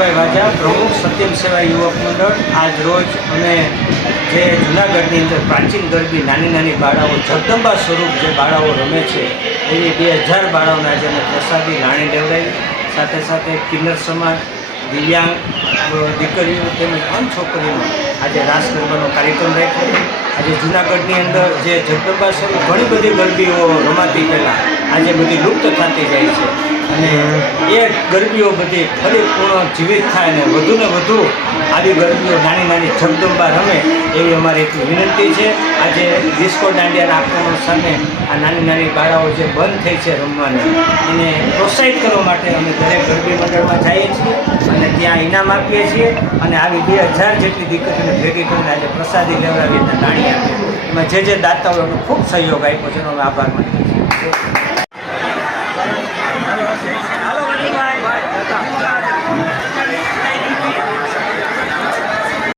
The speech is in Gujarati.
મનસુખભાઈ વાજા પ્રમુખ સત્યમ સેવા યુવક મંડળ, આજ રોજ અમે જે જૂનાગઢની અંદર પ્રાચીન ગરબી, નાની નાની બાળાઓ, જગદંબા સ્વરૂપ જે બાળાઓ રમે છે, એવી બે હજાર બાળાઓને આજે અમે પ્રસાદી નાણી લેવડાવી. સાથે સાથે કિન્નર સમાજ, દિવ્યાંગ દીકરીઓ તેમજ અન છોકરીઓનો આજે રાસ ગરબાનો કાર્યક્રમ રાખ્યો. આજે જૂનાગઢની અંદર જે જગદંબા સ્વરૂપ ઘણી બધી ગરબીઓ રમાતી પહેલાં આજે બધી લુપ્ત થતી જાય છે. અને એ ગરબીઓ બધી પરિપૂર્ણ જીવિત થાય અને વધુ ને વધુ આવી ગરબીઓ નાની નાની જગદંબા રમે એવી અમારી એક વિનંતી છે. આજે ડિસ્કો દાંડિયાના આક્રમણ સામે આ નાની નાની બાળાઓ જે બંધ થઈ છે રમવાની, એને પ્રોત્સાહિત કરવા માટે અમે દરેક ગરબી મંડળમાં જઈએ છીએ અને ત્યાં ઇનામ આપીએ છીએ અને આવી બે હજાર જેટલી દીકરીઓને ભેગી કરીને આજે પ્રસાદી લેવડાવી અને દાણી આપીએ એમાં જે જે દાતાઓનો ખૂબ સહયોગ આપ્યો છે એનો અમે આભાર માનીએ છીએ.